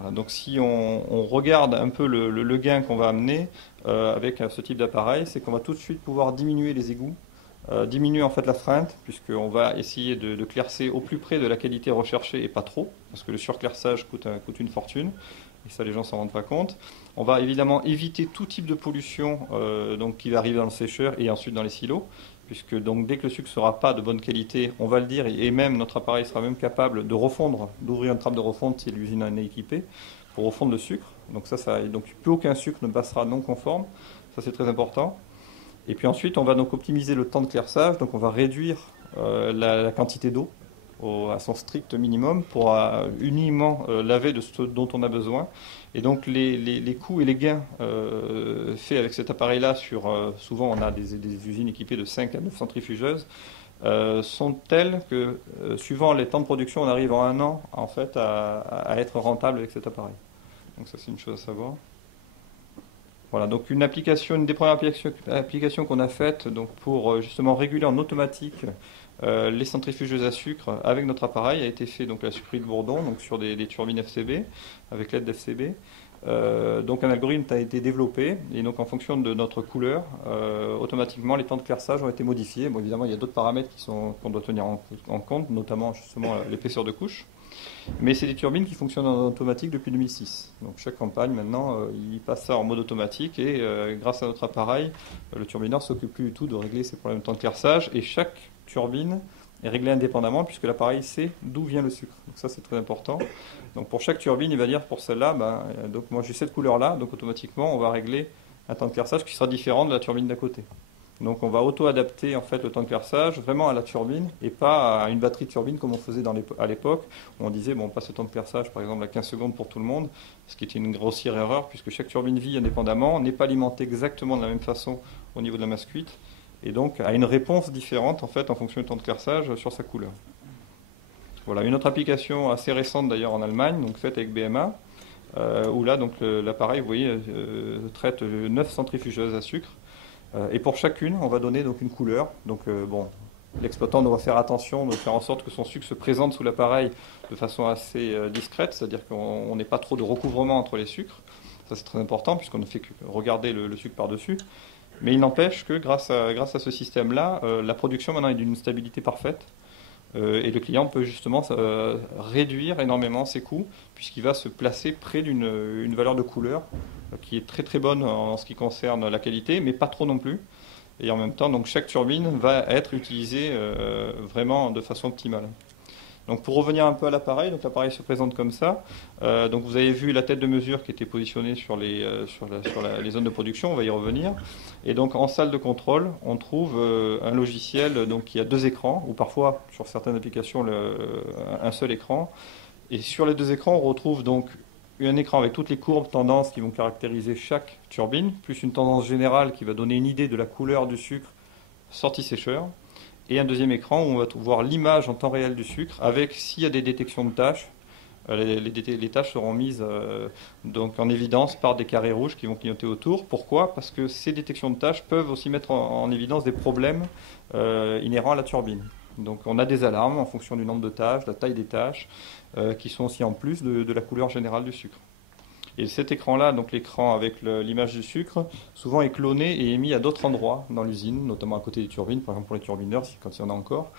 Voilà, donc si on regarde un peu le gain qu'on va amener avec ce type d'appareil, c'est qu'on va tout de suite pouvoir diminuer les égouts, diminuer en fait la freinte, puisqu'on va essayer de claircer au plus près de la qualité recherchée et pas trop, parce que le surclairçage coûte une fortune, et ça les gens s'en rendent pas compte. On va évidemment éviter tout type de pollution donc, qui va arriver dans le sécheur et ensuite dans les silos, puisque donc dès que le sucre sera pas de bonne qualité, on va le dire, et même notre appareil sera même capable de refondre, d'ouvrir une trappe de refonte si l'usine en est équipée, pour refondre le sucre. Donc donc plus aucun sucre ne passera non conforme, ça c'est très important. Et puis ensuite, on va donc optimiser le temps de clairçage, donc on va réduire la quantité d'eau à son strict minimum pour uniquement laver de ce dont on a besoin. Et donc les coûts et les gains faits avec cet appareil-là, souvent on a des usines équipées de 5 à 9 centrifugeuses, sont tels que suivant les temps de production, on arrive en un an en fait à être rentable avec cet appareil. Donc ça c'est une chose à savoir. Voilà, donc une des premières applications qu'on a faites donc pour justement réguler en automatique les centrifugeuses à sucre avec notre appareil a été fait donc à la sucrerie de Bourdon, donc sur des turbines FCB, avec l'aide d'FCB. Donc un algorithme a été développé et donc en fonction de notre couleur, automatiquement les temps de clairçage ont été modifiés. Bon, évidemment, il y a d'autres paramètres qu'on doit tenir en compte, notamment justement l'épaisseur de couche. Mais c'est des turbines qui fonctionnent en automatique depuis 2006. Donc chaque campagne maintenant, il passe ça en mode automatique et grâce à notre appareil, le turbineur s'occupe plus du tout de régler ses problèmes de temps de clairçage et chaque turbine est réglée indépendamment puisque l'appareil sait d'où vient le sucre. Donc ça c'est très important. Donc pour chaque turbine, il va dire pour celle-là, donc moi j'ai cette couleur-là, donc automatiquement on va régler un temps de clairçage qui sera différent de la turbine d'à côté. Donc on va auto-adapter en fait le temps de clairçage vraiment à la turbine et pas à une batterie de turbine comme on faisait à l'époque où on disait bon on passe le temps de clairçage par exemple à 15 secondes pour tout le monde, ce qui était une grossière erreur puisque chaque turbine vit indépendamment, n'est pas alimentée exactement de la même façon au niveau de la masse cuite et donc a une réponse différente en fait en fonction du temps de clairçage sur sa couleur. Voilà une autre application assez récente d'ailleurs en Allemagne, donc faite avec BMA, où là donc l'appareil vous voyez traite 9 centrifugeuses à sucre. Et pour chacune, on va donner donc une couleur. Donc bon, l'exploitant doit faire attention de faire en sorte que son sucre se présente sous l'appareil de façon assez discrète, c'est-à-dire qu'on n'ait pas trop de recouvrement entre les sucres. Ça c'est très important puisqu'on ne fait que regarder le sucre par-dessus. Mais il n'empêche que grâce à ce système-là, la production maintenant est d'une stabilité parfaite. Et le client peut justement réduire énormément ses coûts puisqu'il va se placer près d'une valeur de couleur qui est très très bonne en ce qui concerne la qualité, mais pas trop non plus. Et en même temps, donc chaque turbine va être utilisée vraiment de façon optimale. Donc pour revenir un peu à l'appareil, donc l'appareil se présente comme ça. Donc vous avez vu la tête de mesure qui était positionnée sur les zones de production, on va y revenir. Et donc en salle de contrôle, on trouve un logiciel donc, qui a deux écrans, ou parfois sur certaines applications un seul écran. Et sur les deux écrans, on retrouve donc un écran avec toutes les courbes, tendances qui vont caractériser chaque turbine, plus une tendance générale qui va donner une idée de la couleur du sucre sorti sécheur. Et un deuxième écran où on va voir l'image en temps réel du sucre avec s'il y a des détections de tâches. Les tâches seront mises donc en évidence par des carrés rouges qui vont clignoter autour. Pourquoi? Parce que ces détections de tâches peuvent aussi mettre en évidence des problèmes inhérents à la turbine. Donc on a des alarmes en fonction du nombre de tâches, de la taille des tâches, qui sont aussi en plus de la couleur générale du sucre. Et cet écran-là, donc l'écran avec l'image du sucre, souvent est cloné et émis à d'autres endroits dans l'usine, notamment à côté des turbines, par exemple pour les turbineurs, quand il y en a encore.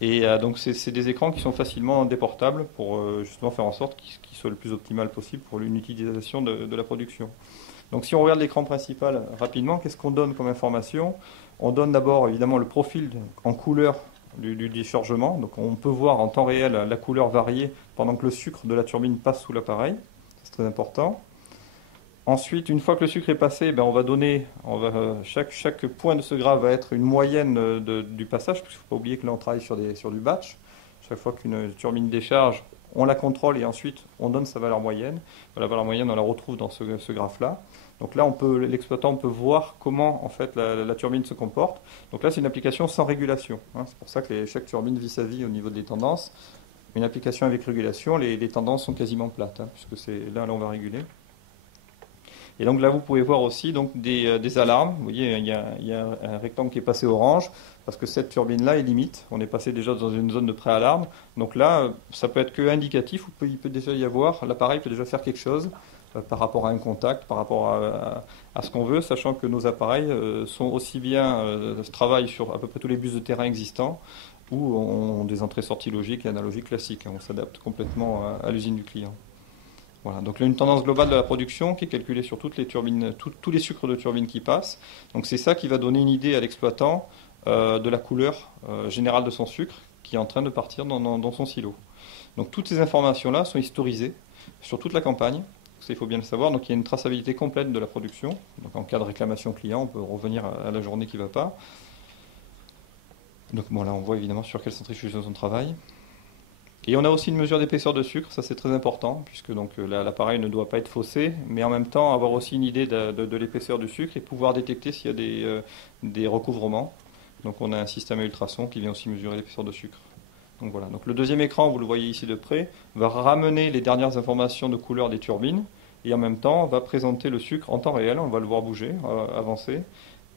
Et donc c'est des écrans qui sont facilement déportables pour justement faire en sorte qu'ils soient le plus optimal possible pour une utilisation de la production. Donc si on regarde l'écran principal rapidement, qu'est-ce qu'on donne comme information? On donne d'abord évidemment le profil en couleur du déchargement. Donc on peut voir en temps réel la couleur varier pendant que le sucre de la turbine passe sous l'appareil. C'est très important. Ensuite, une fois que le sucre est passé, chaque point de ce graphe va être une moyenne du passage, parce qu'il ne faut pas oublier que là on travaille sur du batch. Chaque fois qu'une turbine décharge, on la contrôle et ensuite on donne sa valeur moyenne. La valeur moyenne, on la retrouve dans ce graphe-là. Donc là, l'exploitant peut voir comment en fait la turbine se comporte. Donc là, c'est une application sans régulation. C'est pour ça que chaque turbine vit sa vie au niveau des tendances. Une application avec régulation, les tendances sont quasiment plates, puisque c'est là on va réguler. Et donc là, vous pouvez voir aussi donc, des alarmes. Vous voyez, il y a un rectangle qui est passé orange parce que cette turbine-là est limite. On est passé déjà dans une zone de préalarme. Donc là, ça peut être que indicatif ou il peut déjà y avoir, l'appareil peut déjà faire quelque chose par rapport à un contact, par rapport à ce qu'on veut, sachant que nos appareils sont aussi bien, travaillent sur à peu près tous les bus de terrain existants ou ont des entrées-sorties logiques et analogiques classiques. On s'adapte complètement à l'usine du client. Voilà, donc là, une tendance globale de la production qui est calculée sur toutes les turbines, tous les sucres de turbine qui passent. Donc c'est ça qui va donner une idée à l'exploitant de la couleur générale de son sucre qui est en train de partir dans son silo. Donc toutes ces informations-là sont historisées sur toute la campagne. Ça, il faut bien le savoir. Donc il y a une traçabilité complète de la production. Donc en cas de réclamation client, on peut revenir à la journée qui ne va pas. Donc bon, là, on voit évidemment sur quelle centrifugation on travaille. Et on a aussi une mesure d'épaisseur de sucre, ça c'est très important, puisque donc l'appareil ne doit pas être faussé, mais en même temps avoir aussi une idée de l'épaisseur du sucre et pouvoir détecter s'il y a des recouvrements. Donc on a un système à ultrasons qui vient aussi mesurer l'épaisseur de sucre. Donc voilà. Donc le deuxième écran, vous le voyez ici de près, va ramener les dernières informations de couleur des turbines et en même temps va présenter le sucre en temps réel. On va le voir bouger, avancer.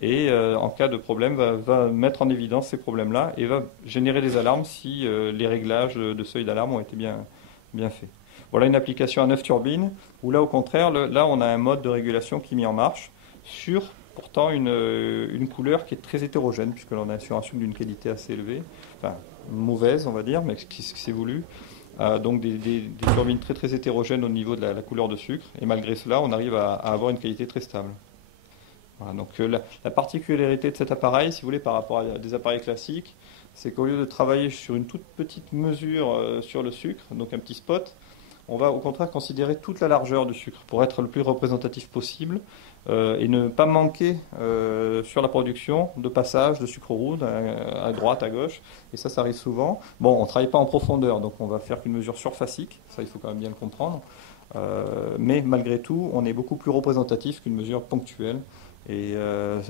Et en cas de problème, va mettre en évidence ces problèmes-là et va générer des alarmes si les réglages de seuil d'alarme ont été bien faits. Voilà une application à 9 turbines où là, au contraire, là, on a un mode de régulation qui est mis en marche sur pourtant une couleur qui est très hétérogène puisque l'on est sur un sucre d'une qualité assez élevée, enfin mauvaise, on va dire, mais qui s'est voulu. Donc des turbines très très hétérogènes au niveau de la couleur de sucre et malgré cela, on arrive à avoir une qualité très stable. Voilà, donc la particularité de cet appareil, si vous voulez, par rapport à des appareils classiques, c'est qu'au lieu de travailler sur une toute petite mesure sur le sucre, donc un petit spot, on va au contraire considérer toute la largeur du sucre pour être le plus représentatif possible et ne pas manquer sur la production de passage de sucre roux à droite, à gauche. Et ça arrive souvent. Bon, on ne travaille pas en profondeur, donc on va faire qu'une mesure surfacique, ça il faut quand même bien le comprendre. Mais malgré tout, on est beaucoup plus représentatif qu'une mesure ponctuelle. Et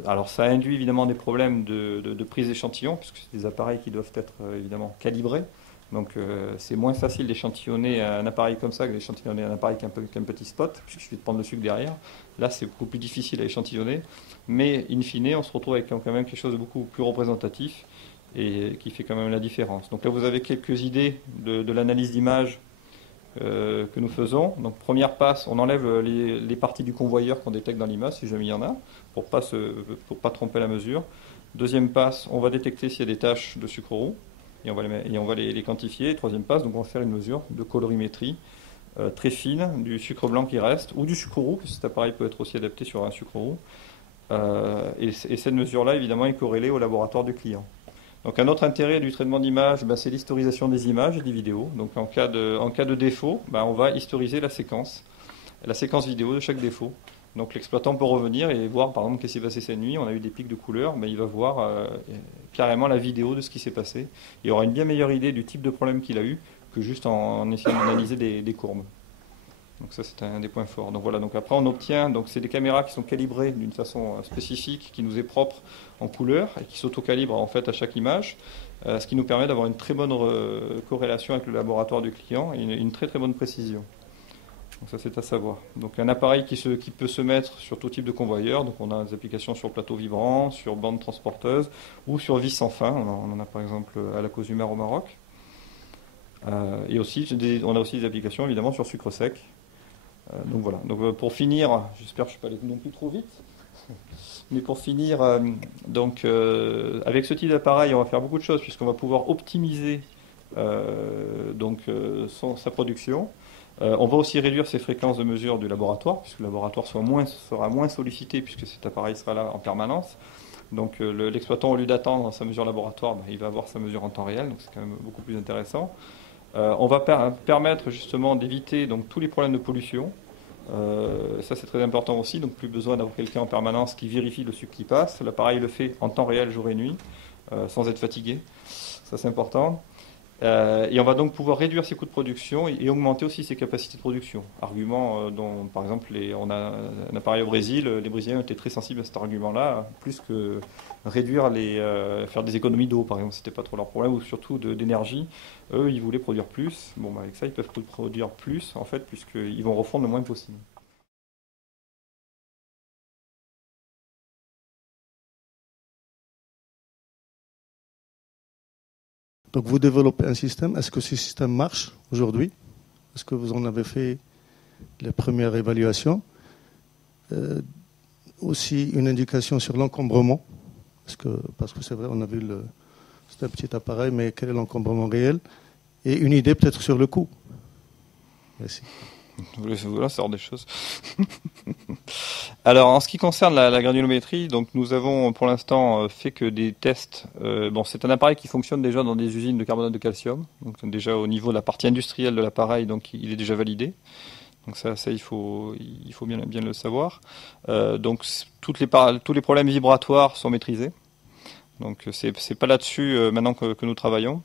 alors ça induit évidemment des problèmes de prise d'échantillon, puisque c'est des appareils qui doivent être évidemment calibrés. Donc c'est moins facile d'échantillonner un appareil comme ça que d'échantillonner un appareil qu'un petit spot, puisqu'il suffit de prendre le sucre derrière. Là c'est beaucoup plus difficile à échantillonner, mais in fine on se retrouve avec quand même quelque chose de beaucoup plus représentatif et qui fait quand même la différence. Donc là vous avez quelques idées de l'analyse d'image que nous faisons. Donc première passe, on enlève les parties du convoyeur qu'on détecte dans l'image, si jamais il y en a, pour pas tromper la mesure. Deuxième passe, on va détecter s'il y a des taches de sucre roux et on va les quantifier. Troisième passe, donc on va faire une mesure de colorimétrie très fine du sucre blanc qui reste ou du sucre roux, puisque cet appareil peut être aussi adapté sur un sucre roux. Et cette mesure-là, évidemment, est corrélée au laboratoire du client. Donc un autre intérêt du traitement d'image, c'est l'historisation des images et des vidéos. Donc en cas de défaut, on va historiser la séquence vidéo de chaque défaut. Donc l'exploitant peut revenir et voir par exemple qu'est-ce qui s'est passé cette nuit, on a eu des pics de couleurs, il va voir carrément la vidéo de ce qui s'est passé. Il aura une bien meilleure idée du type de problème qu'il a eu que juste en essayant d'analyser des courbes. Donc ça c'est un des points forts. Donc voilà, donc après on obtient, donc c'est des caméras qui sont calibrées d'une façon spécifique, qui nous est propre en couleur et qui s'auto-calibrent en fait à chaque image, ce qui nous permet d'avoir une très bonne corrélation avec le laboratoire du client et une très très bonne précision. Donc ça c'est à savoir. Donc un appareil qui peut se mettre sur tout type de convoyeur, donc on a des applications sur plateau vibrant, sur bande transporteuse ou sur vis sans fin, on en a par exemple à la Cozumel au Maroc. Et aussi, on a aussi des applications évidemment sur sucre sec. Donc voilà, donc pour finir, j'espère que je ne suis pas allé non plus trop vite, mais pour finir, avec ce type d'appareil, on va faire beaucoup de choses puisqu'on va pouvoir optimiser sa production. On va aussi réduire ses fréquences de mesure du laboratoire, puisque le laboratoire sera moins sollicité puisque cet appareil sera là en permanence. Donc l'exploitant, au lieu d'attendre sa mesure laboratoire, il va avoir sa mesure en temps réel, donc c'est quand même beaucoup plus intéressant. On va permettre justement d'éviter donc tous les problèmes de pollution. Ça c'est très important aussi, donc plus besoin d'avoir quelqu'un en permanence qui vérifie le sucre qui passe. L'appareil le fait en temps réel, jour et nuit, sans être fatigué. Ça c'est important. Et on va donc pouvoir réduire ses coûts de production et augmenter aussi ses capacités de production. Argument dont, par exemple, on a un appareil au Brésil, les Brésiliens étaient très sensibles à cet argument-là, plus que réduire faire des économies d'eau, par exemple, c'était pas trop leur problème, ou surtout d'énergie. Eux, ils voulaient produire plus. Bon, avec ça, ils peuvent produire plus, en fait, puisqu'ils vont refondre le moins possible. Donc vous développez un système. Est-ce que ce système marche aujourd'hui? Est-ce que vous en avez fait les premières évaluations? Aussi une indication sur l'encombrement. Parce que c'est vrai, on a vu c'est un petit appareil, mais quel est l'encombrement réel? Et une idée peut-être sur le coût. Merci. Voilà, ça sort des choses. Alors, en ce qui concerne la granulométrie, donc nous avons pour l'instant fait que des tests. Bon, c'est un appareil qui fonctionne déjà dans des usines de carbonate de calcium. Donc déjà au niveau de la partie industrielle de l'appareil, donc il est déjà validé. Donc ça il faut bien le savoir. Donc tous les problèmes vibratoires sont maîtrisés. Donc c'est pas là-dessus maintenant que nous travaillons.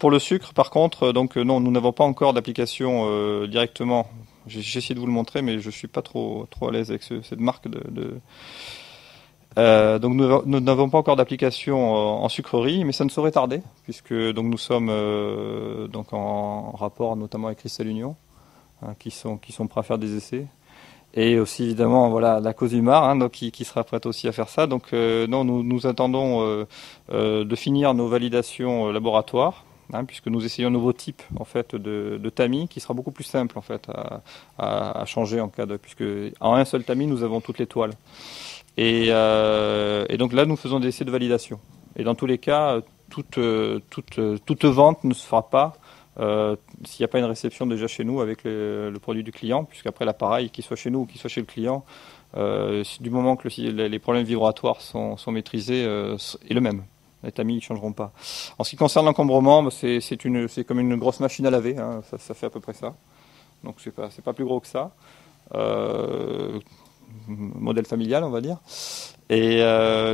Pour le sucre, par contre, donc non, nous n'avons pas encore d'application directement. J'ai essayé de vous le montrer, mais je suis pas trop à l'aise avec cette marque donc nous n'avons pas encore d'application en sucrerie, mais ça ne saurait tarder, puisque donc nous sommes donc en rapport notamment avec Cristal Union, hein, qui sont prêts à faire des essais. Et aussi évidemment voilà la Cosumar, hein, donc qui sera prête aussi à faire ça. Donc non, nous attendons de finir nos validations laboratoires, hein, puisque nous essayons un nouveau type en fait de tamis qui sera beaucoup plus simple en fait à changer en cas de, puisque en un seul tamis nous avons toutes les toiles. Et donc là nous faisons des essais de validation. Et dans tous les cas toute vente ne se fera pas s'il n'y a pas une réception déjà chez nous avec le produit du client, puisqu'après l'appareil, qu'il soit chez nous ou qu'il soit chez le client, du moment que les problèmes vibratoires sont maîtrisés, est le même. Les tamis ne changeront pas. En ce qui concerne l'encombrement, c'est comme une grosse machine à laver, hein, ça fait à peu près ça. Donc c'est pas plus gros que ça. Modèle familial, on va dire. Et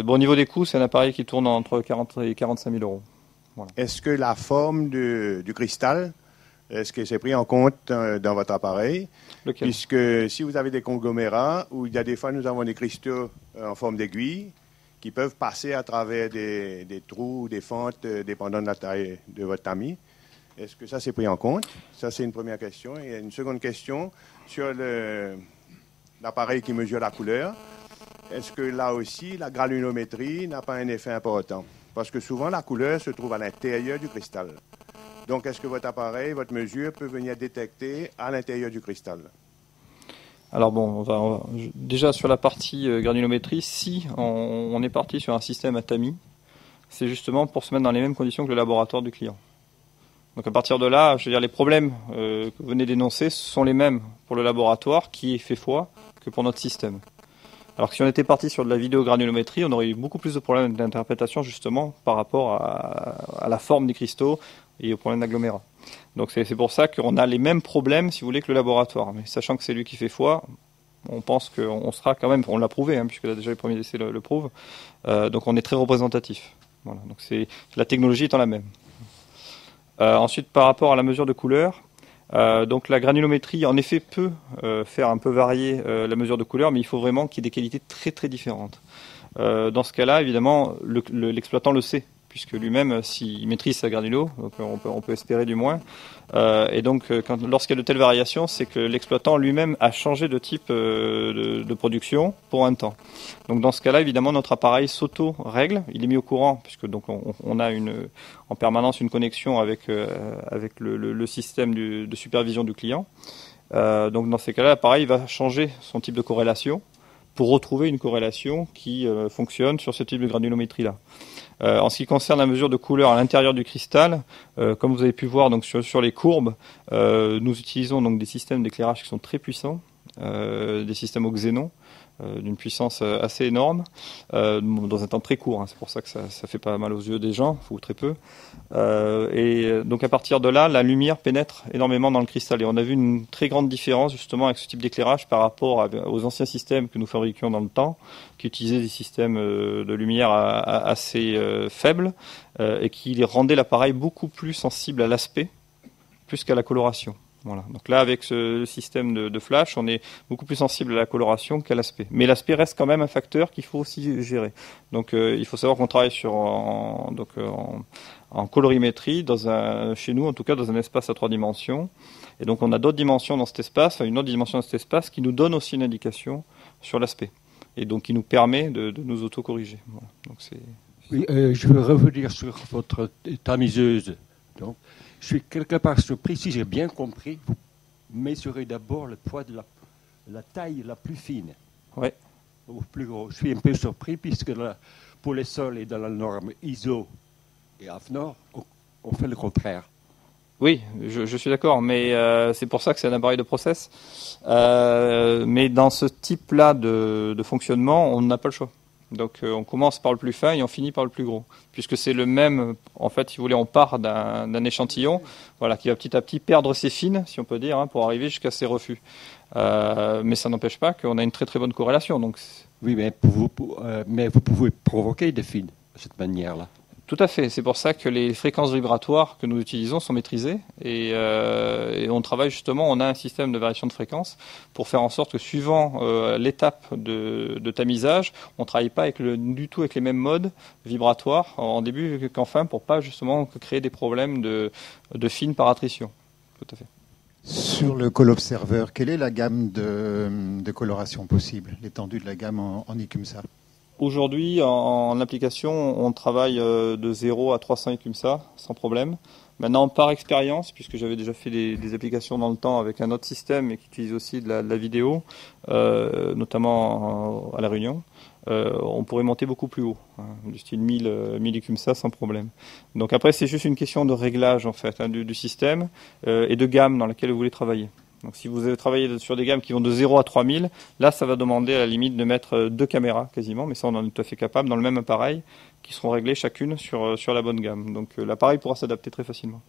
bon, au niveau des coûts, c'est un appareil qui tourne entre 40 et 45 000 euros. Voilà. Est-ce que la forme du cristal, est-ce que c'est pris en compte dans votre appareil? Lequel? Puisque si vous avez des conglomérats, où il y a des fois nous avons des cristaux en forme d'aiguille qui peuvent passer à travers des trous ou des fentes dépendant de la taille de votre tamis. Est-ce que ça c'est pris en compte? Ça c'est une première question. Et une seconde question sur l'appareil qui mesure la couleur. Est-ce que là aussi la granulométrie n'a pas un effet important? Parce que souvent, la couleur se trouve à l'intérieur du cristal. Donc, est-ce que votre appareil, votre mesure peut venir détecter à l'intérieur du cristal? Alors bon, déjà sur la partie granulométrie, si on est parti sur un système à tamis, c'est justement pour se mettre dans les mêmes conditions que le laboratoire du client. Donc à partir de là, je veux dire, les problèmes que vous venez d'énoncer sont les mêmes pour le laboratoire qui fait foi que pour notre système. Alors que si on était parti sur de la vidéogranulométrie, on aurait eu beaucoup plus de problèmes d'interprétation justement par rapport à la forme des cristaux et aux problèmes d'agglomérat. Donc c'est pour ça qu'on a les mêmes problèmes, si vous voulez, que le laboratoire. Mais sachant que c'est lui qui fait foi, on pense qu'on sera quand même, on l'a prouvé, hein, puisque là déjà les premiers essais le prouvent, donc on est très représentatif. Voilà, donc la technologie étant la même. Ensuite, par rapport à la mesure de couleur, donc la granulométrie, en effet, peut faire un peu varier la mesure de couleur, mais il faut vraiment qu'il y ait des qualités très très différentes. Dans ce cas-là, évidemment, l'exploitant le sait, puisque lui-même, s'il maîtrise sa granulo, donc on peut espérer du moins. Et donc, lorsqu'il y a de telles variations, c'est que l'exploitant lui-même a changé de type de production pour un temps. Donc, dans ce cas-là, évidemment, notre appareil s'auto-règle. Il est mis au courant, puisque donc on a en permanence une connexion avec le système de supervision du client. Donc, dans ces cas-là, l'appareil va changer son type de corrélation pour retrouver une corrélation qui fonctionne sur ce type de granulométrie-là. En ce qui concerne la mesure de couleur à l'intérieur du cristal, comme vous avez pu voir donc sur les courbes, nous utilisons donc des systèmes d'éclairage qui sont très puissants, des systèmes au xénon, d'une puissance assez énorme, dans un temps très court, hein, c'est pour ça que ça fait pas mal aux yeux des gens, ou très peu. Et donc à partir de là, la lumière pénètre énormément dans le cristal. Et on a vu une très grande différence justement avec ce type d'éclairage par rapport aux anciens systèmes que nous fabriquions dans le temps, qui utilisaient des systèmes de lumière assez faibles et qui rendaient l'appareil beaucoup plus sensible à l'aspect, plus qu'à la coloration. Voilà. Donc là, avec ce système de flash, on est beaucoup plus sensible à la coloration qu'à l'aspect. Mais l'aspect reste quand même un facteur qu'il faut aussi gérer. Donc il faut savoir qu'on travaille en colorimétrie, chez nous en tout cas, dans un espace à 3 dimensions. Et donc on a d'autres dimensions dans cet espace, une autre dimension dans cet espace qui nous donne aussi une indication sur l'aspect. Et donc qui nous permet de nous auto-corriger. Voilà. Donc Oui, je veux revenir sur votre tamiseuse. Donc, je suis quelque part surpris, si j'ai bien compris, vous mesurez d'abord le poids de la taille la plus fine. Oui. Au plus gros. Je suis un peu surpris puisque pour les sols et dans la norme ISO et AFNOR, on fait le contraire. Oui, je suis d'accord, mais c'est pour ça que c'est un appareil de process. Mais dans ce type-là de fonctionnement, on n'a pas le choix. Donc on commence par le plus fin et on finit par le plus gros. Puisque c'est le même, en fait, si vous voulez, on part d'un échantillon voilà, qui va petit à petit perdre ses fines, si on peut dire, pour arriver jusqu'à ses refus. Mais ça n'empêche pas qu'on a une très très bonne corrélation. Donc, oui, mais vous pouvez provoquer des fines de cette manière-là. Tout à fait. C'est pour ça que les fréquences vibratoires que nous utilisons sont maîtrisées et on travaille justement, on a un système de variation de fréquence pour faire en sorte que suivant l'étape de tamisage, on ne travaille pas du tout avec les mêmes modes vibratoires en début qu'en fin pour pas justement créer des problèmes de fines par attrition. Tout à fait. Sur le Colobserver, quelle est la gamme de coloration possible, l'étendue de la gamme en ICUMSA? Aujourd'hui, en application, on travaille de 0 à 300 ICUMSA sans problème. Maintenant, par expérience, puisque j'avais déjà fait des applications dans le temps avec un autre système et qui utilise aussi de la vidéo, notamment à La Réunion, on pourrait monter beaucoup plus haut, du style 1000 ICUMSA sans problème. Donc après, c'est juste une question de réglage en fait, du système et de gamme dans laquelle vous voulez travailler. Donc si vous travaillez sur des gammes qui vont de 0 à 3000, là ça va demander à la limite de mettre 2 caméras quasiment, mais ça on en est tout à fait capable dans le même appareil, qui seront réglées chacune sur la bonne gamme. Donc l'appareil pourra s'adapter très facilement.